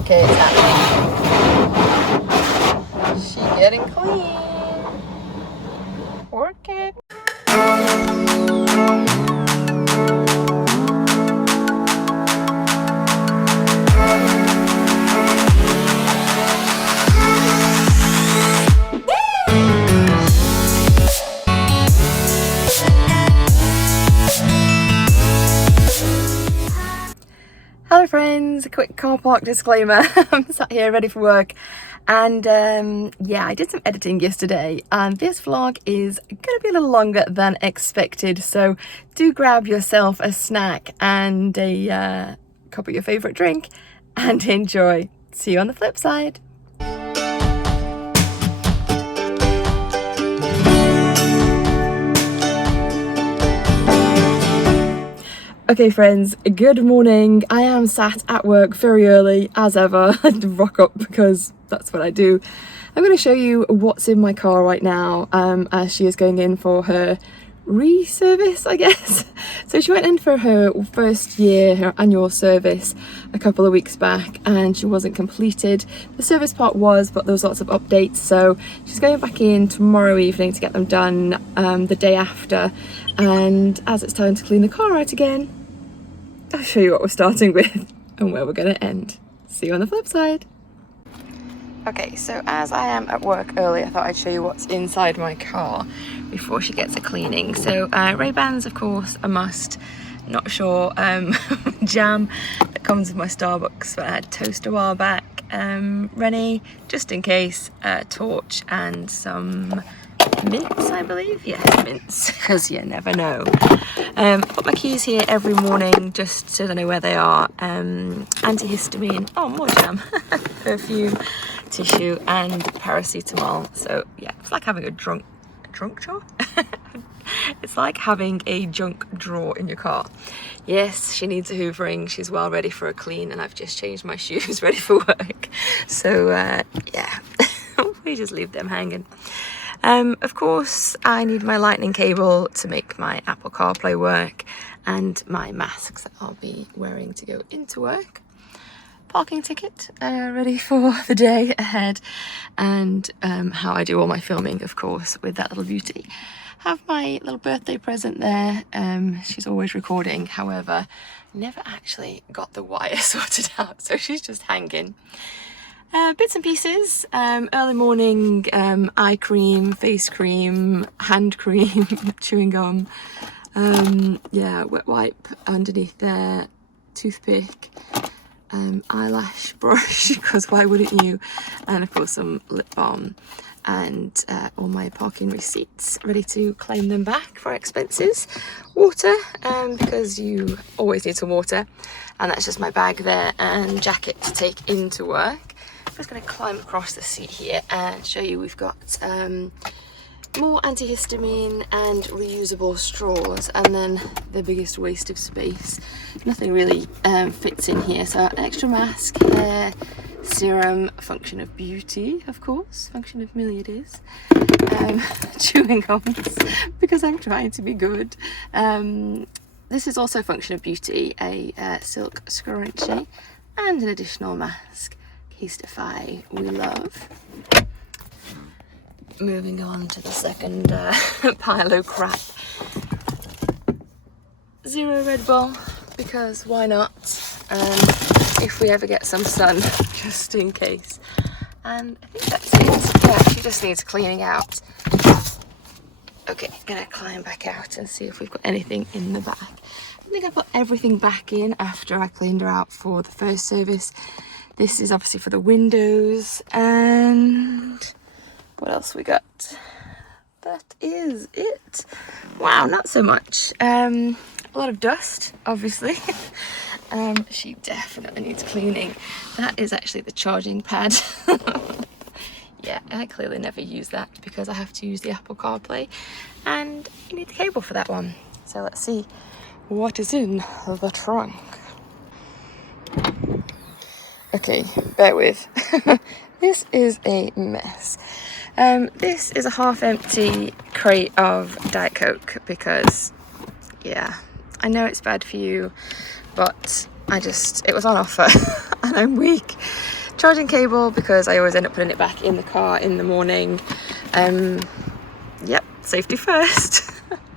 Okay, it's happening. She getting clean. Work it. Hello friends, a quick car park disclaimer. I'm sat here ready for work and yeah, I did some editing yesterday and this vlog is gonna be a little longer than expected, so do grab yourself a snack and a cup of your favourite drink and enjoy. See you on the flip side. Okay friends, good morning. I am sat at work very early as ever. I had to rock up because that's what I do. I'm going to show you what's in my car right now as she is going in for her re-service, I guess. So she went in for her first year, her annual service a couple of weeks back and she wasn't completed. The service part was, but there was lots of updates, so she's going back in tomorrow evening to get them done the day after, and as it's time to clean the car out again, I'll show you what we're starting with and where we're going to end. See you on the flip side. Okay, so as I am at work early, I thought I'd show you what's inside my car before she gets a cleaning. So Ray-Bans, of course, a must. Not sure, jam that comes with my Starbucks, but I had toast a while back. Renault, just in case, torch and some mints, I believe. Yes, mints, because you never know. I put my keys here every morning just so I know where they are. Antihistamine, oh more jam, perfume, tissue and paracetamol. So yeah, it's like having a drunk drawer. It's like having a junk drawer in your car. Yes, she needs a hoovering. She's well ready for a clean and I've just changed my shoes ready for work. So yeah, we just leave them hanging. Of course, I need my lightning cable to make my Apple CarPlay work and my masks that I'll be wearing to go into work. Parking ticket, ready for the day ahead, and how I do all my filming, of course, with that little beauty. Have my little birthday present there. She's always recording, however, never actually got the wire sorted out, so she's just hanging. Bits and pieces, early morning eye cream, face cream, hand cream, chewing gum, yeah, wet wipe underneath there, toothpick, eyelash brush, because why wouldn't you, and of course some lip balm, and all my parking receipts, ready to claim them back for expenses. Water, because you always need some water, and that's just my bag there, and jacket to take into work. I'm just going to climb across the seat here and show you we've got more antihistamine and reusable straws, and then the biggest waste of space. Nothing really fits in here, so an extra mask, hair, serum, function of beauty, of course, function of Millie it is, chewing gums, because I'm trying to be good. This is also function of beauty, a silk scrunchie, and an additional mask. Casetify we love. Moving on to the second pile of crap. Zero Red Bull, because why not? If we ever get some sun, just in case. And I think that's it. Yeah, she just needs cleaning out. Okay, gonna climb back out and see if we've got anything in the back. I think I put everything back in after I cleaned her out for the first service. This is obviously for the windows, and what else we got? That is it. Wow, not so much. A lot of dust, obviously. She definitely needs cleaning. That is actually the charging pad. Yeah, I clearly never use that because I have to use the Apple CarPlay, and you need the cable for that one. So let's see what is in the trunk. Okay, bear with. This is a mess. This is a half-empty crate of Diet Coke because, yeah, I know it's bad for you, but it was on offer and I'm weak. charging cable because I always end up putting it back in the car in the morning. Yep, safety first.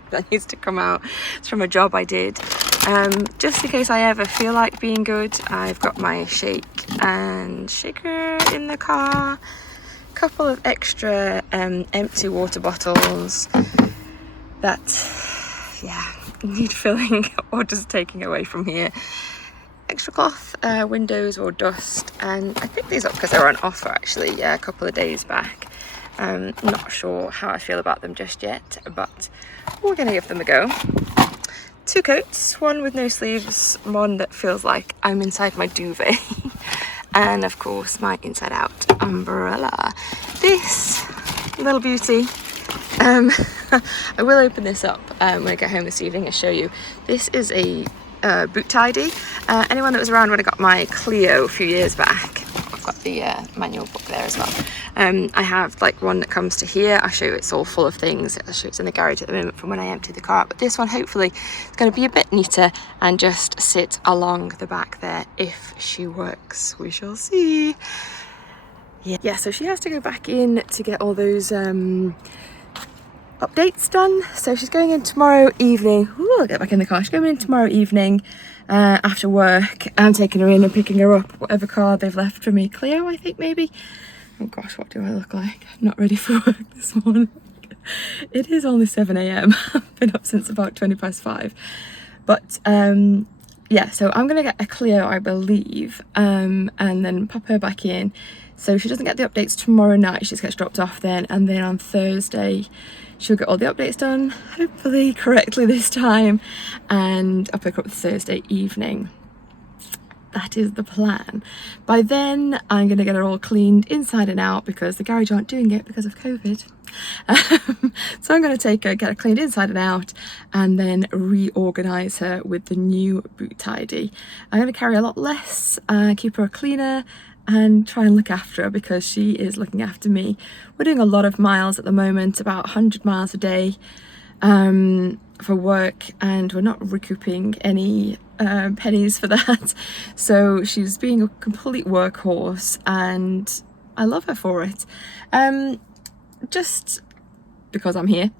That needs to come out. It's from a job I did. Just in case I ever feel like being good, I've got my shake and shaker in the car, a couple of extra empty water bottles that, yeah, need filling or just taking away from here. Extra cloth, windows or dust, and I picked these up because they were on offer actually a couple of days back. Not sure how I feel about them just yet, but we're gonna give them a go. 2 coats, one with no sleeves, one that feels like I'm inside my duvet, and of course my inside out umbrella. This little beauty, I will open this up when I get home this evening and show you. This is a boot tidy. Anyone that was around when I got my Clio a few years back, I've got the manual book there as well. I have like one that comes to here. I'll show you it's all full of things. I'll show you it's in the garage at the moment from when I emptied the car, but this one hopefully is going to be a bit neater and just sit along the back there if she works. We shall see. Yeah, so she has to go back in to get all those updates done, so she's going in tomorrow evening. Ooh, I'll get back in the car. She's going in tomorrow evening after work. I'm taking her in and picking her up, whatever car they've left for me. Clio, I think, maybe. Oh gosh, what do I look like? Not ready for work this morning. It is only 7 a.m. I've been up since about 5:20. But yeah, so I'm gonna get a Clio, I believe, and then pop her back in so she doesn't get the updates tomorrow night. She just gets dropped off then, and then on Thursday she'll get all the updates done, hopefully correctly this time, and I'll pick her up Thursday evening. That is the plan. By then I'm going to get her all cleaned inside and out because the garage aren't doing it because of COVID. So I'm going to take her, get her cleaned inside and out, and then reorganise her with the new boot tidy. I'm going to carry a lot less, keep her cleaner, and try and look after her because she is looking after me. We're doing a lot of miles at the moment, about 100 miles a day for work, and we're not recouping any pennies for that. So she's being a complete workhorse and I love her for it. Just because I'm here.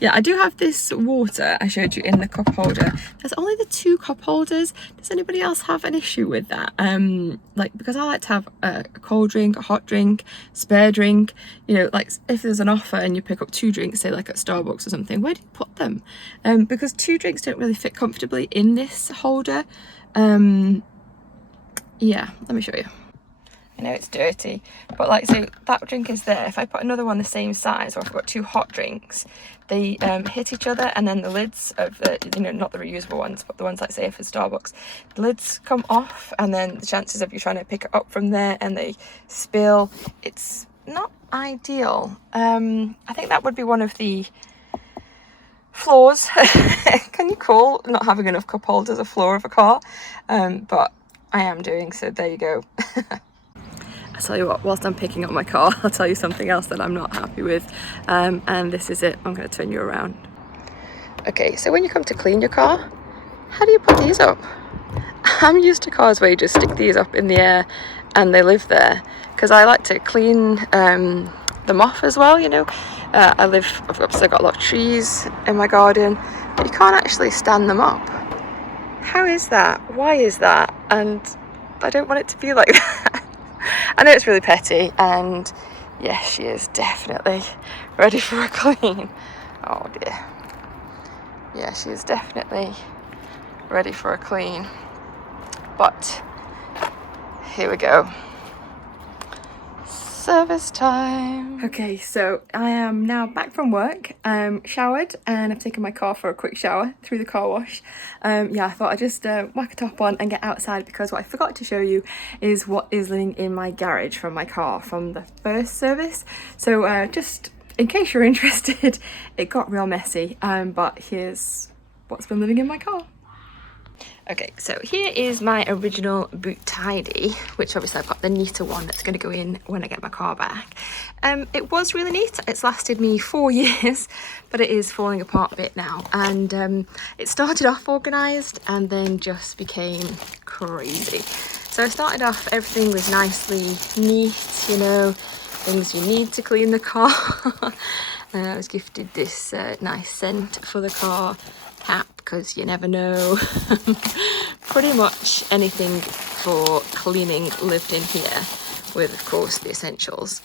Yeah, I do have this water I showed you in the cup holder. There's only the 2 cup holders. Does anybody else have an issue with that? Like, because I like to have a cold drink, a hot drink, spare drink, you know, like if there's an offer and you pick up 2 drinks, say like at Starbucks or something, where do you put them? Because 2 drinks don't really fit comfortably in this holder. Yeah, let me show you. I know it's dirty, but like, so that drink is there. If I put another one the same size, or if I've got 2 hot drinks, they hit each other, and then the lids of the, you know, not the reusable ones, but the ones like say for Starbucks, the lids come off, and then the chances of you trying to pick it up from there and they spill, it's not ideal. I think that would be one of the flaws. Can you call not having enough cup holders a flaw of a car? But I am doing, so there you go. I tell you what, whilst I'm picking up my car, I'll tell you something else that I'm not happy with, and this is it. I'm going to turn you around. Okay, so when you come to clean your car, how do you put these up? I'm used to cars where you just stick these up in the air and they live there, because I like to clean them off as well, you know. I've obviously got a lot of trees in my garden, but you can't actually stand them up. How is that? Why is that? And I don't want it to be like that. I know it's really petty, and yes, she is definitely ready for a clean. Oh dear. Yeah, she is definitely ready for a clean. But here we go. Service time. Okay, so I am now back from work, showered, and I've taken my car for a quick shower through the car wash. Yeah, I thought I'd just whack a top on and get outside, because what I forgot to show you is what is living in my garage from my car from the first service. So just in case you're interested, it got real messy, but here's what's been living in my car. Okay, so here is my original boot tidy, which obviously I've got the neater one that's going to go in when I get my car back. It was really neat. It's lasted me 4 years, but it is falling apart a bit now. And it started off organised and then just became crazy. So I started off, everything was nicely neat, you know, things you need to clean the car. I was gifted this nice scent for the car, cap, because you never know. Pretty much anything for cleaning lived in here, with of course the essentials.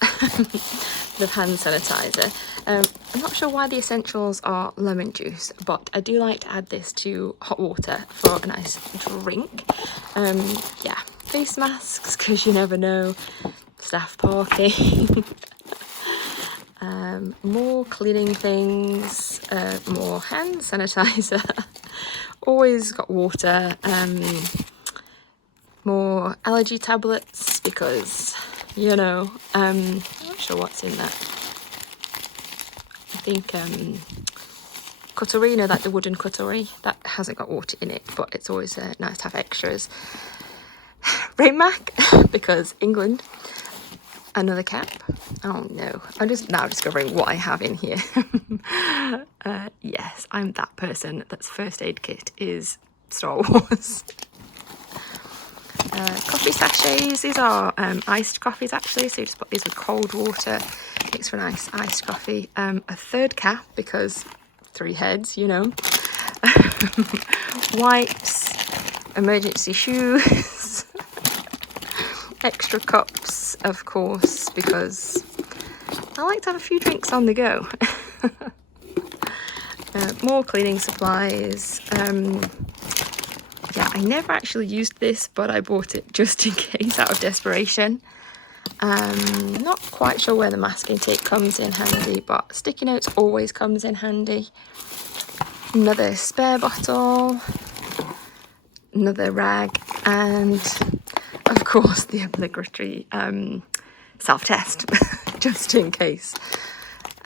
The hand sanitizer. I'm not sure why the essentials are lemon juice, but I do like to add this to hot water for a nice drink. Yeah, face masks, because you never know, staff parking. More cleaning things, more hand sanitizer. Always got water. More allergy tablets, because, you know, I'm not sure what's in that. I think cutlery, you know, like the wooden cutlery, that hasn't got water in it, but it's always nice to have extras. Rain Mac, because England. Another cap. Oh no, I'm just now discovering what I have in here. Yes, I'm that person that's first aid kit is Star Wars. Coffee sachets, these are iced coffees actually, so you just put these with cold water, makes for a nice iced coffee. A third cap, because 3 heads, you know. Wipes, emergency shoes, extra cups, of course, because I like to have a few drinks on the go. More cleaning supplies. Yeah, I never actually used this, but I bought it just in case out of desperation. Not quite sure where the masking tape comes in handy, but sticky notes always comes in handy. Another spare bottle, another rag, and of course the obligatory self-test, just in case.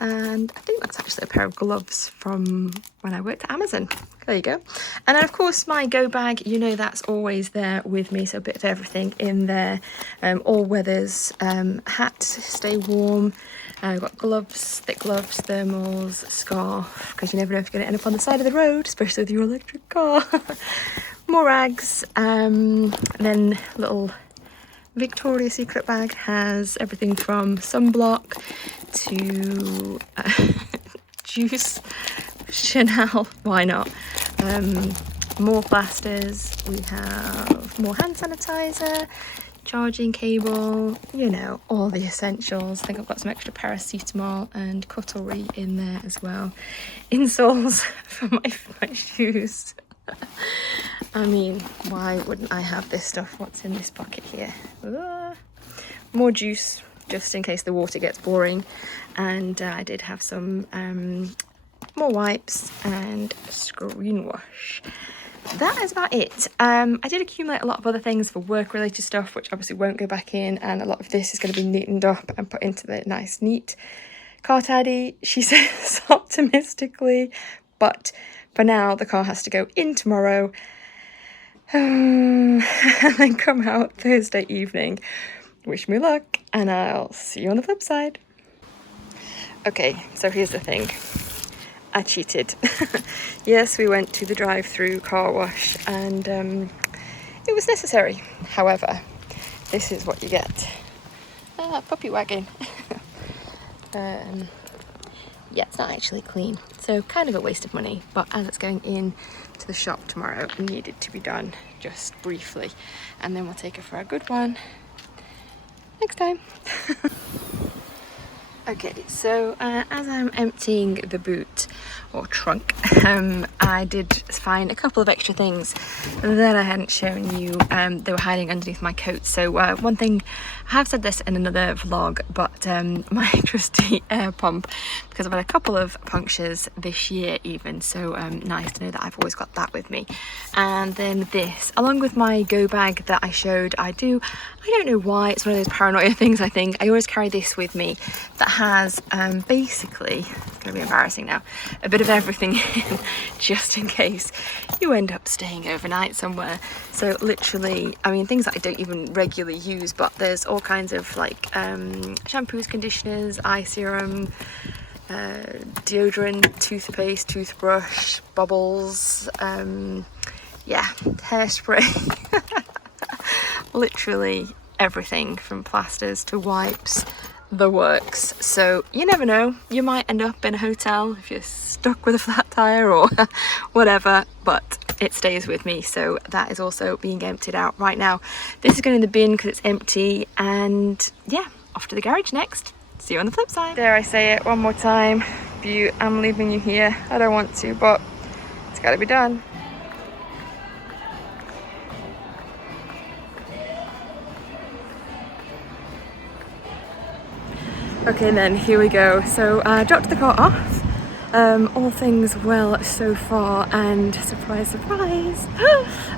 And I think that's actually a pair of gloves from when I worked at Amazon. There you go. And then of course my go bag, you know, that's always there with me, so a bit of everything in there. All weathers, hat, stay warm. I've got gloves, thick gloves, thermals, scarf, because you never know if you're going to end up on the side of the road, especially with your electric car. More rags, then little Victoria's Secret bag has everything from sunblock to juice, Chanel, why not? More plasters, we have more hand sanitizer, charging cable, you know, all the essentials. I think I've got some extra paracetamol and cutlery in there as well. Insoles for my shoes. I mean, why wouldn't I have this stuff? What's in this pocket here? More juice, just in case the water gets boring. And I did have some more wipes and screen wash. That is about it. I did accumulate a lot of other things for work related stuff, which obviously won't go back in, and a lot of this is going to be neatened up and put into the nice neat car tidy, she says optimistically. But for now the car has to go in tomorrow and then come out Thursday evening. Wish me luck, and I'll see you on the flip side. Okay, so here's the thing. I cheated. Yes, we went to the drive-through car wash, and it was necessary. However, this is what you get. Puppy wagging. Yeah, it's not actually clean, so kind of a waste of money, but as it's going in to the shop tomorrow, it needed to be done just briefly, and then we'll take it for a good one next time. Okay, so as I'm emptying the boot or trunk, I did find a couple of extra things that I hadn't shown you. They were hiding underneath my coat. So one thing, I have said this in another vlog, but my trusty air pump, because I've had a couple of punctures this year even, so nice to know that I've always got that with me. And then this, along with my go bag that I showed, I don't know why, it's one of those paranoia things I think. I always carry this with me that has basically, it's going to be embarrassing now, a bit of everything in, just in case you end up staying overnight somewhere. So literally, I mean, things that I don't even regularly use, but there's all kinds of like shampoos, conditioners, eye serum, deodorant, toothpaste, toothbrush, bubbles, yeah, hairspray. literally everything from plasters to wipes, the works. So you never know, you might end up in a hotel if you're stuck with a flat tire or whatever, but it stays with me. So that is also being emptied out right now. This is going in the bin because it's empty, and yeah, off to the garage next. See you on the flip side. Dare I say it one more time, I'm leaving you here. I don't want to, but it's got to be done. Okay then, here we go. So I dropped the car off. All things well so far, and surprise, surprise,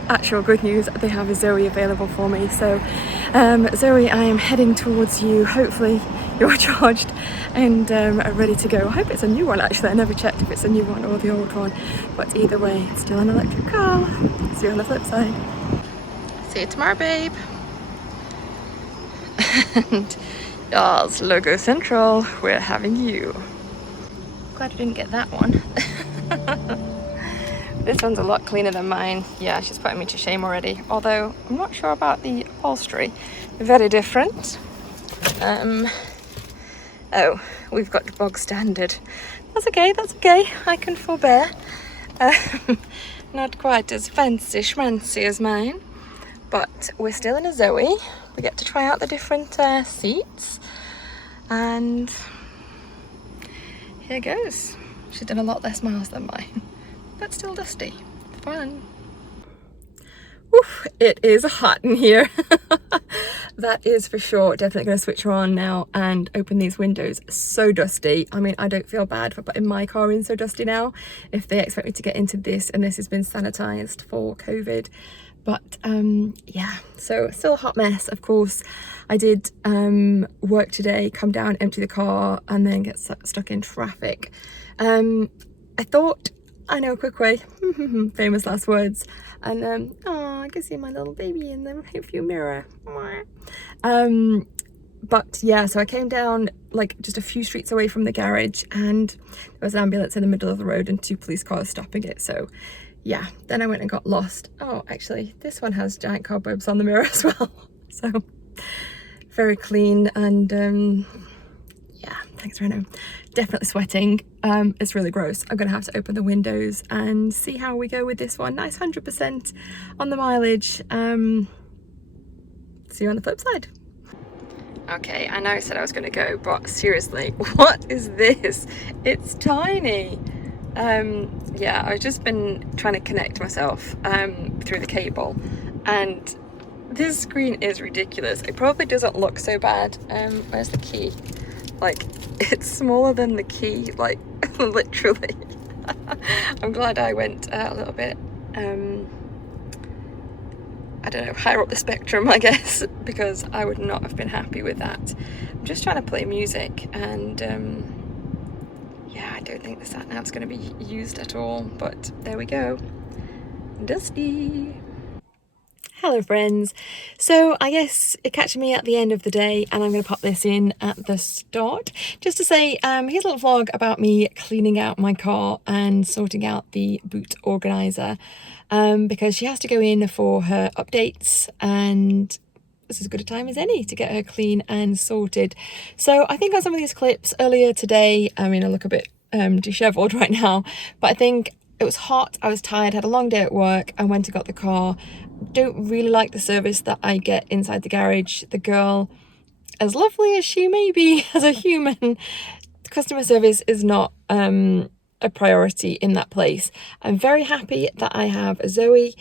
actual good news, they have a Zoe available for me. So Zoe, I am heading towards you. Hopefully you're charged and ready to go. I hope it's a new one actually. I never checked if it's a new one or the old one, but either way, it's still an electric car. See you on the flip side. See you tomorrow, babe. And yes, Logo Central, we're having you. Glad I didn't get that one. This one's a lot cleaner than mine. Yeah, she's putting me to shame already. Although I'm not sure about the upholstery. Very different. Oh, we've got the bog standard. That's okay, that's okay. I can forbear. Not quite as fancy schmancy as mine. But we're still in a Zoe. We get to try out the different seats. And here goes. She's done a lot less miles than mine, but still dusty. Fun. Oof, it is hot in here. That is for sure. Definitely going to switch her on now and open these windows. So dusty. I mean, I don't feel bad for putting my car in so dusty now if they expect me to get into this and this has been sanitized for COVID. But yeah, so still a hot mess. Of course, I did work today, come down, empty the car, and then get stuck in traffic. I thought, I know a quick way, famous last words, and oh, I can see my little baby in the rearview mirror. But yeah, so I came down like just a few streets away from the garage, and there was an ambulance in the middle of the road and 2 police cars stopping it. So yeah, then I went and got lost. Oh, actually, this one has giant cobwebs on the mirror as well. So very clean, and yeah, thanks Renault. Definitely sweating. It's really gross. I'm gonna have to open the windows and see how we go with this one. Nice 100% on the mileage. See you on the flip side. Okay, I know I said I was gonna go, but seriously, what is this? It's tiny. Yeah, I've just been trying to connect myself through the cable, and this screen is ridiculous. It probably doesn't look so bad. Where's the key? Like, it's smaller than the key, like literally. I'm glad I went a little bit I don't know, higher up the spectrum, I guess, because I would not have been happy with that. I'm just trying to play music, and yeah, I don't think the sat nav's going to be used at all, but there we go. Dusty. Hello friends. So I guess it catches me at the end of the day, and I'm going to pop this in at the start just to say here's a little vlog about me cleaning out my car and sorting out the boot organizer, because she has to go in for her updates, and this is as good a time as any to get her clean and sorted. So I think on some of these clips earlier today, I mean, I look a bit disheveled right now, but I think it was hot, I was tired, had a long day at work, I went and got the car. Don't really like the service that I get inside the garage. The girl, as lovely as she may be as a human, customer service is not a priority in that place. I'm very happy that I have a Zoe.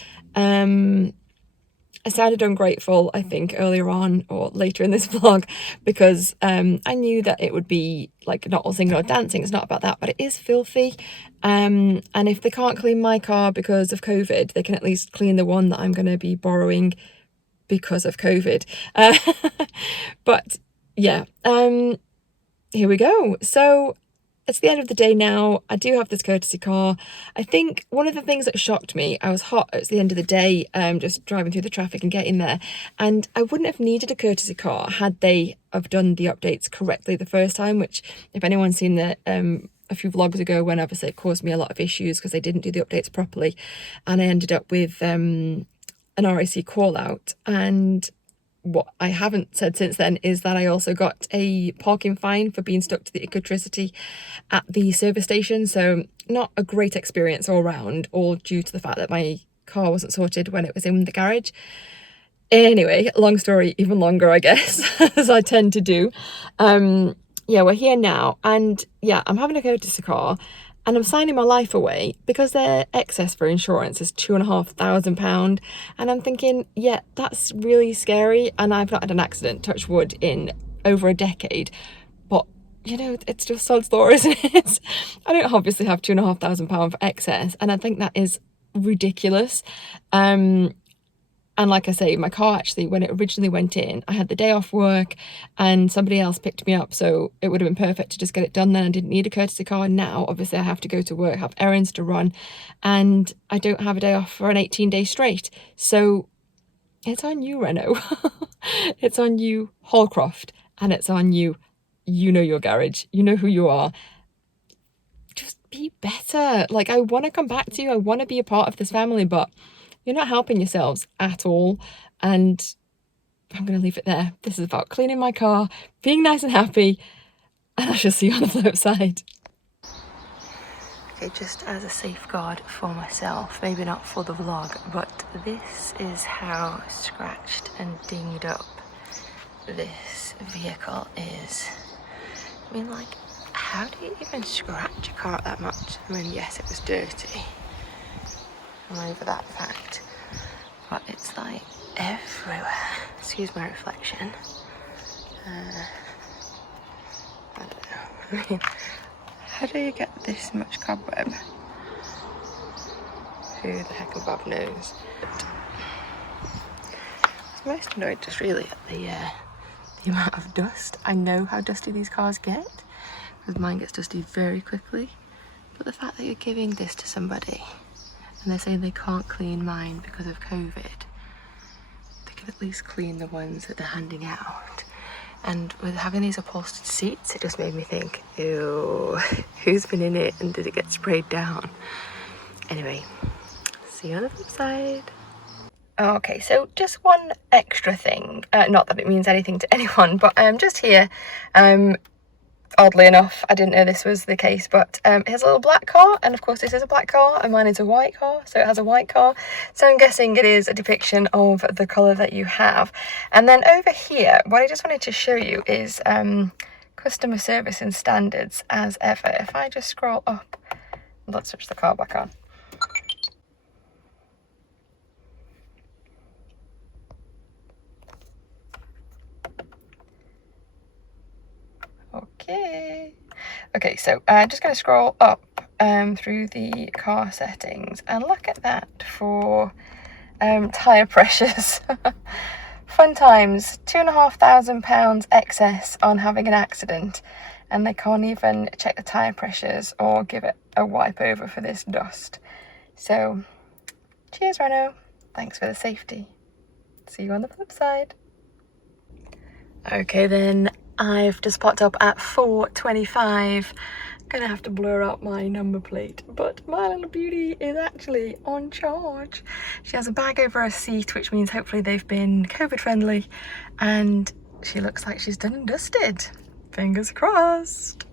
I sounded ungrateful, I think, earlier on or later in this vlog, because I knew that it would be like not all singing or dancing. It's not about that, but it is filthy. And if they can't clean my car because of COVID, they can at least clean the one that I'm going to be borrowing because of COVID. But yeah, here we go. So it's the end of the day now. I do have this courtesy car. I think one of the things that shocked me, I was hot, it's the end of the day, just driving through the traffic and getting there, and I wouldn't have needed a courtesy car had they have done the updates correctly the first time, which if anyone's seen the a few vlogs ago, when obviously it caused me a lot of issues because they didn't do the updates properly, and I ended up with an RAC call out, and what I haven't said since then is that I also got a parking fine for being stuck to the electricity at the service station. So not a great experience all round, all due to the fact that my car wasn't sorted when it was in the garage. Anyway, long story, even longer, I guess, as I tend to do. Yeah, we're here now, and yeah, I'm having a courtesy car, and I'm signing my life away because their excess for insurance is £2,500, and I'm thinking, yeah, that's really scary, and I've not had an accident, touch wood, in over a decade, but you know, it's just sod's law, isn't it? I don't obviously have £2,500 for excess, and I think that is ridiculous. And like I say, my car actually, when it originally went in, I had the day off work and somebody else picked me up. So it would have been perfect to just get it done then. I didn't need a courtesy car. Now, obviously, I have to go to work, have errands to run, and I don't have a day off for an 18-day straight. So it's on you, Renault. It's on you, Hallcroft. And it's on you. You know your garage. You know who you are. Just be better. Like, I want to come back to you. I want to be a part of this family, but you're not helping yourselves at all, and I'm going to leave it there. This is about cleaning my car, being nice and happy, and I shall see you on the flip side. Okay, just as a safeguard for myself, maybe not for the vlog, but this is how scratched and dinged up this vehicle is. I mean, like, how do you even scratch a car up that much? I mean, yes, it was dirty. I'm over that fact, but it's like everywhere. Excuse my reflection. I don't know. I mean, how do you get this much cobweb? Who the heck above knows? But I was most annoyed just really at the amount of dust. I know how dusty these cars get, because mine gets dusty very quickly. But the fact that you're giving this to somebody and they're saying they can't clean mine because of COVID, they can at least clean the ones that they're handing out. And with having these upholstered seats, it just made me think, ew, who's been in it and did it get sprayed down? Anyway, see you on the flip side. Okay, so just one extra thing, not that it means anything to anyone, but just here, oddly enough, I didn't know this was the case, but it has a little black car, and of course this is a black car, and mine is a white car, so it has a white car. So I'm guessing it is a depiction of the colour that you have. And then over here, what I just wanted to show you is customer service and standards as ever. If I just scroll up, let's switch the car back on. Okay, so I'm just going to scroll up through the car settings and look at that for tyre pressures. Fun times, £2,500 excess on having an accident, and they can't even check the tyre pressures or give it a wipe over for this dust. So, cheers Renault, thanks for the safety. See you on the flip side. Okay then, I've just popped up at 4:25. Gonna have to blur out my number plate, but my little beauty is actually on charge. She has a bag over her seat, which means hopefully they've been COVID friendly, and she looks like she's done and dusted. Fingers crossed.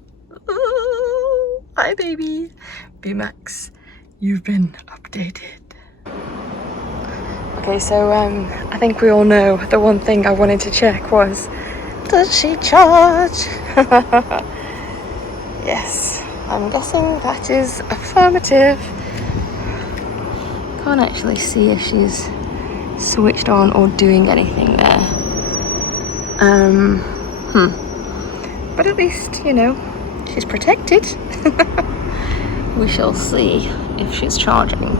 Ooh, hi baby. B-Max, you've been updated. Okay, so I think we all know the one thing I wanted to check was, does she charge? Yes, I'm guessing that is affirmative. Can't actually see if she's switched on or doing anything there. But at least, you know, she's protected. We shall see if she's charging.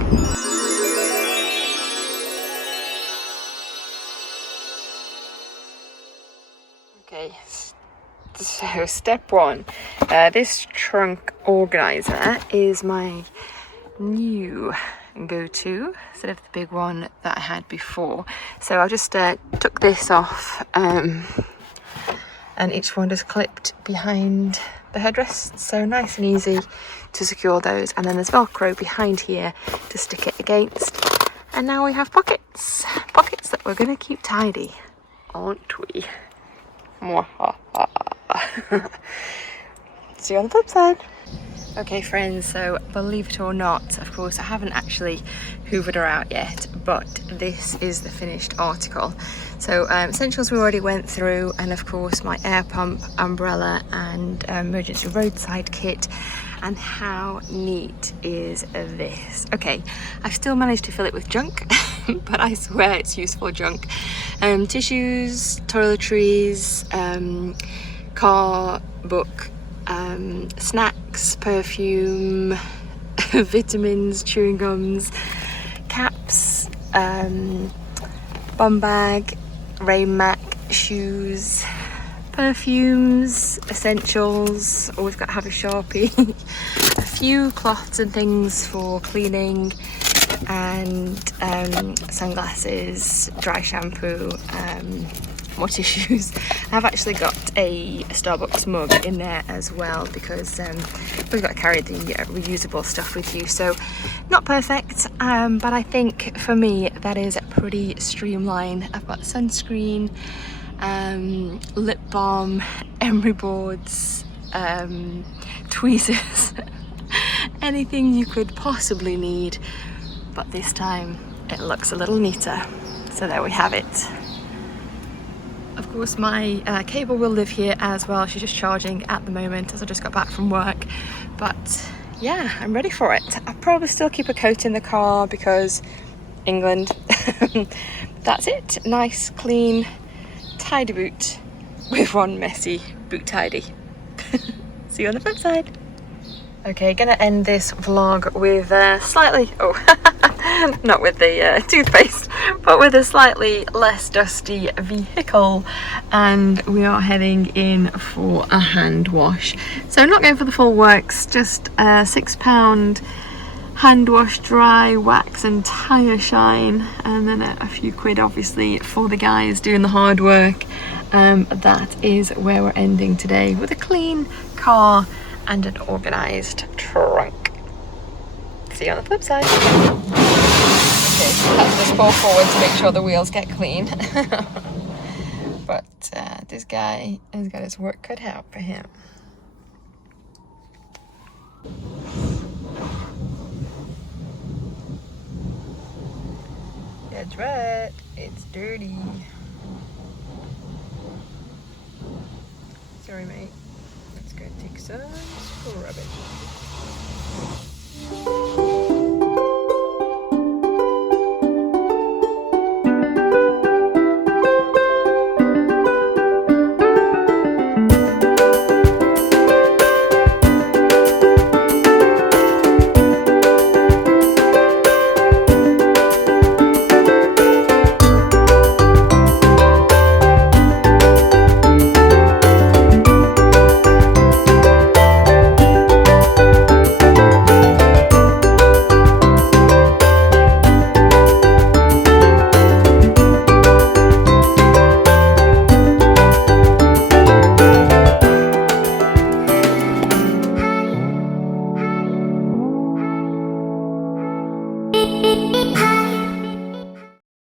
Okay, so step one, this trunk organizer is my new go-to instead of the big one that I had before. So I just took this off and each one just clipped behind the headrests, so nice and easy to secure those. And then there's Velcro behind here to stick it against, and now we have pockets that we're going to keep tidy aren't we? See you on the flip side. Okay friends, so believe it or not, of course I haven't actually hoovered her out yet, but this is the finished article. So essentials we already went through, and of course my air pump, umbrella and emergency roadside kit. And how neat is this? Okay, I've still managed to fill it with junk, but I swear it's useful junk. Tissues, toiletries, car book, snacks, perfume, vitamins, chewing gums, caps, bum bag, rain mat, shoes, perfumes, essentials, always got to have a Sharpie, a few cloths and things for cleaning, and sunglasses, dry shampoo, more tissues. I've actually got a Starbucks mug in there as well, because we've got to carry the reusable stuff with you. So not perfect, but I think for me that is pretty streamlined. I've got sunscreen, lip balm, emery boards, tweezers, anything you could possibly need, but this time it looks a little neater. So there we have it. Of course my cable will live here as well. She's just charging at the moment as I just got back from work, but yeah, I'm ready for it. I'll probably still keep a coat in the car because England. That's it. Nice, clean, tidy boot with one messy boot tidy. See you on the flip side. Okay, gonna end this vlog with slightly, not with the toothpaste, but with a slightly less dusty vehicle, and we are heading in for a hand wash. So I'm not going for the full works, just a £6 hand wash, dry, wax and tyre shine, and then a few quid obviously for the guys doing the hard work. That is where we're ending today, with a clean car and an organised trunk. See you on the flip side. Okay, let's just pull forward to make sure the wheels get clean. But this guy has got his work cut out for him. That's right, it's dirty. Sorry mate, let's go take some scrubbing.